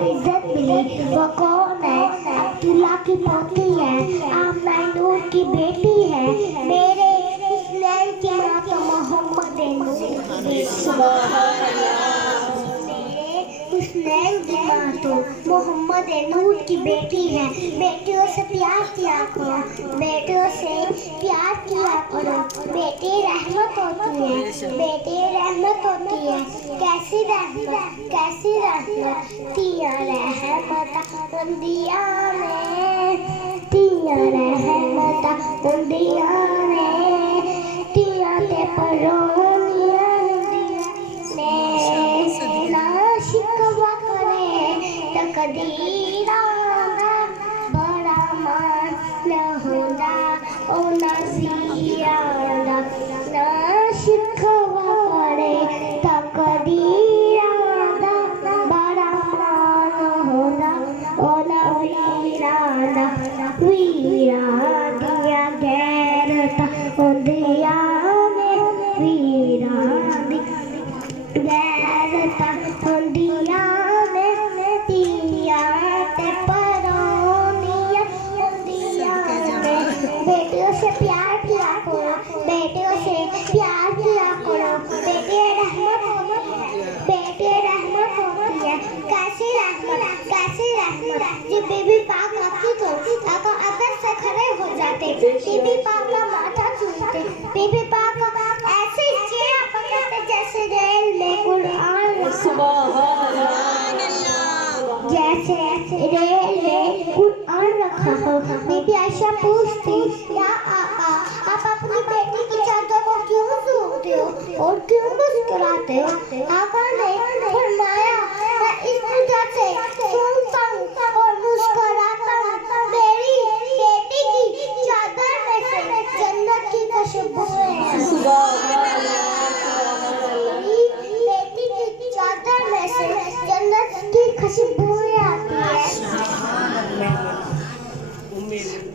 इज्जत मिली वो कौन है? अब्दुल्ला की पोती है, आमना नूर की बेटी है, मेरे हुसैन की माँ तो मोहम्मद नूर की बेटी हुसैन की माँ तो मोहम्मद नूर की बेटी है। बेटियों से प्यार किया करो, बेटियों से प्यार किया करो, बेटी रहमत होती है, बेटी रहमत होती है। कैसी रहमत तिया रहमत दिया में, तिया रहमत दिया में, तिया ते परोनिया शिकवा करे तकदीरा बड़ा मान न होता ओ नसीरा ना शिकवा करे तकदीरा बड़ा मान होता ओ नवीरा वीरा दिया गैरता ओ दिया में वीरा गैरता दिया में दिया ते परोनिया दिया में। बेटियों से प्यार किया करो, बेटियों से प्यार किया करो, बेटे रहमत होती है। कैसी रहमत जो बीबी पाक आती तो अगर से खड़े हो जाते, बीबी पाक का माथा चूमते, बीबी पाक ऐसे चेहरा पकड़ते जैसे रेल में कुरान जैसे रेल में कुरान रखा हो। बीबी आयशा पूछती, या आका आप अपनी बेटी की चादर को क्यों सूखते हो और क्यों मुस्कुराते हो? आका ने फरमाया, मैं इस वजह से सूखता हूँ और मुस्कुराता हूँ, मेरी बेटी की चादर में से जन्नत की खुशबू है। बेटी की चादर में से जन्नत की खुशबुएं आती है।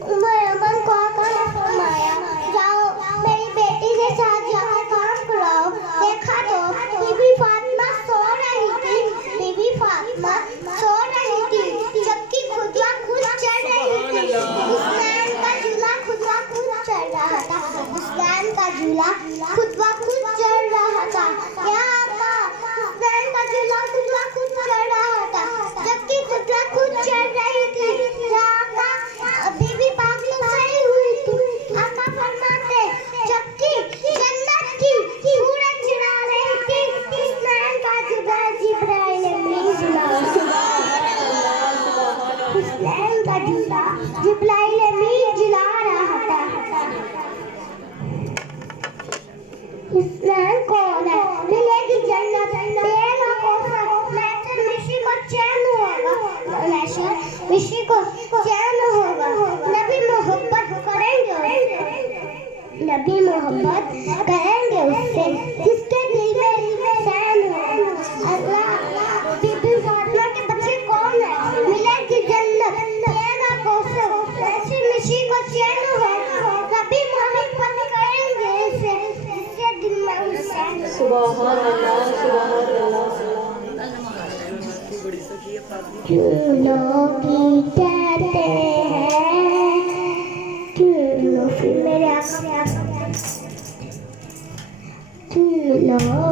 उमर अमन को आका ने फरमाया, जाओ मेरी बेटी के साथ जाकर काम कराओ। देखा तो बीबी फातिमा सो रही थी, बीबी फातिमा सो रही थी जबकि खुदा खुद चढ़ रही थी। हुसैन का झूला खुदा खुद चढ़ रहा था, हुसैन का झूला खुदा खुद चढ़ रहा था। या आका हुसैन का झूला खुदा खुद चढ़ रहा था जबकि खुदा खुद चढ़ रही थी। या आका बीबी पाक तो सही हुई थी। आका फरमाते, जबकि जन्नत की सूरज जला रही थी, हुसैन का झूला जिब्राइल अमीन जला, हुसैन का झूला जिब्राइल अमीन जला रहा था। हुसैन कौन है? मिलेगी जन्नत बेला कोसा, महशर मिशी को चैन होगा, महशर मिशी को चैन होगा। नबी मोहब्बत करेंगे उससे जिसके दिल में चैन हो। अल्लाह बीबी फातिमा के बच्चे कौन है? मिलेगी जन्नत बेला कोसा, महशर मिशी को चैन होगा। नबी मोहब्बत करेंगे उससे जिसके दिल में चैन। सुभान अल्लाह, सुभान अल्लाह। चूलों की कहते हैं, चूलों फिर मेरे आका चूलों